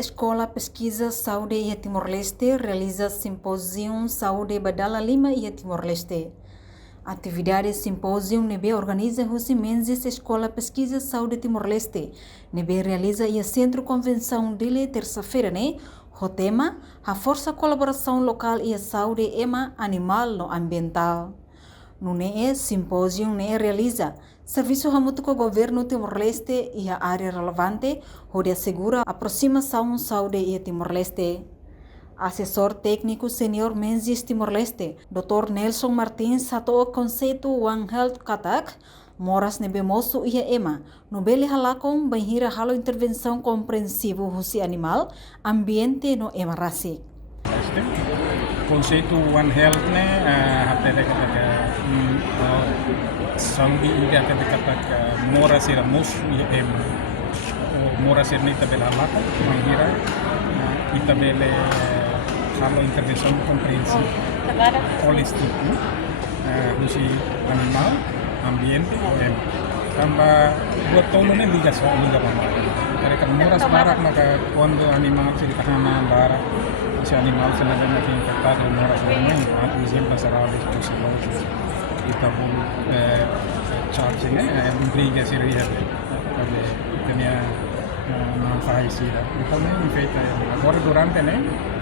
Escola Pesquisa Saúde e Timor-Leste realiza simpósio Saúde Badala Lima e Timor-Leste. Atividade simpósio nebe organiza José Mendes Escola Pesquisa Saúde Timor-Leste. Nebe realiza e Centro Convenção dele terça-feira, né? O tema, a força colaboração local e a saúde ema animal no ambiental. No NE simpósio ne realiza serviço ramuto com o governo Timor-Leste e a área relevante, onde assegura a aproximação saúde e Timor-Leste. Assessor técnico senior Menzies Timor-Leste, Dr. Nelson Martins sato o conceito One Health Katak, moras nebe moço e ema, no bele halakong banhira halo intervenção compreensivo husi animal, ambiente no ema rasik. Conceito One Health ne hapele kata sambi ida kata mora sira mus ya ema mora sira ni tabela halaka mangira itabele halo intervenção comprehensiva holistic husi animal ambiente o ema tambah buat tolo ne liga mana mereka moras barak maka quando animal sira tahanan barak si animal sila na infectado ng moras naman at exemplo sa rabies o sa lotus ito po charging imbriga si Riyad kasi ito niya nangkahay sila ito na yung infecta agora durante na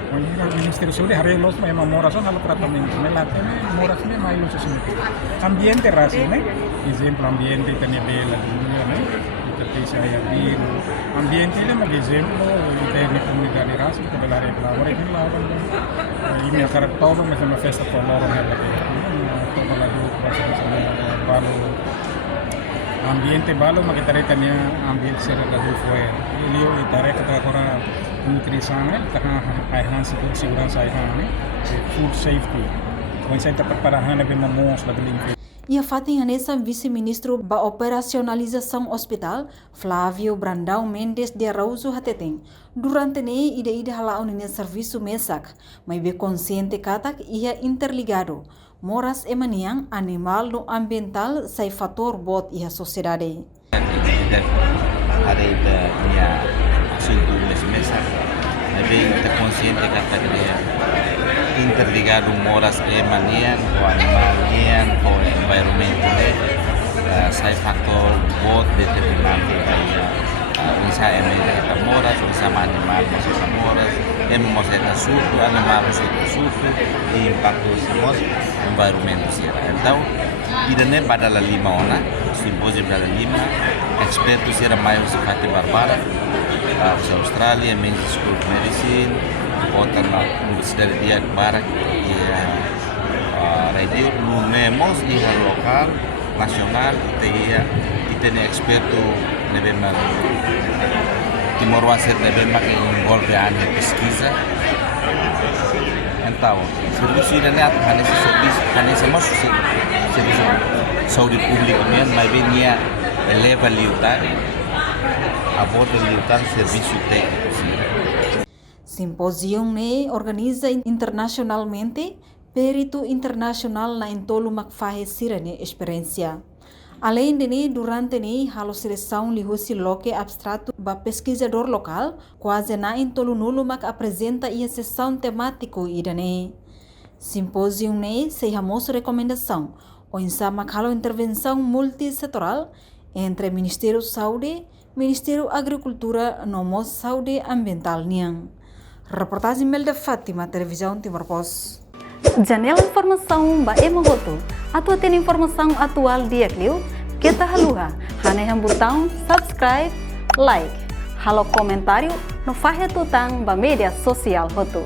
ang Ministerio Suli harelos may mga moras halo tratamento may lahat na moras may mailong sa sinito ambiente rasi na exemplo ambiente ito niya bela sa biru ambiente le mag-exemplo interni comunidade rasa kita belare pelawar ini lawan ini akar todo me sama festa por loro nella to balado sama balo ambiente balo makitare kanya ambiente sera lado fuera ilio itare kata kora nutrição ai hansi por segurança ai food safety quando você está preparando bem na mãos da bem E a fatinha nessa vice-ministro da operacionalização hospital, Flávio Brandão Mendes de Araújo Hateteng. Durante ne ida halaon nesse serviço mesak, mas be consciente katak ia interligado. Moras emaniang animal no ambiental sai fator bot ia sociedade. Ada ida ia assunto mesak, mas be consciente katak dia interligado moras emanian o animalian o environment sai faktor bot determinante kaya bisa emenda moras bisa animal bisa moras emoseta suku animal suku e impacto semua environment sih então idane badala lima ona simposium badala lima expertos era maior sifate barbara Australia Menzies School of Medicine outra na Universidade de Barak e radio lumemos e local nacional e tem experto nebe mal Timor-Leste nebe mal que envolve a pesquisa então serviço ini hanya serviço hanya semua serviço saúde pública mesmo mas venia eleva liutan aborda liutan serviço técnico. Simpósio ne organiza internacionalmente perito internacional na entolo makfahe sirane experiência. Além de ne durante ne halo seleção lihusi loke abstrato ba pesquisador local, quase na entolo nulo mak apresenta ia sessão temático idane. Simpósio ne se hamos recomendação, o insa halo intervenção multissetorial entre Ministério Saúde, Ministério Agricultura, Nomos Saúde Ambiental niang. Reportagem Melda Fátima, Televisão Timor-Post. Janela informação ba emogoto. Atua tem informação atual dia kliu. Kita haluha. Haneham botão subscribe, like. Halo comentário no fahe tutang ba media sosial hotu.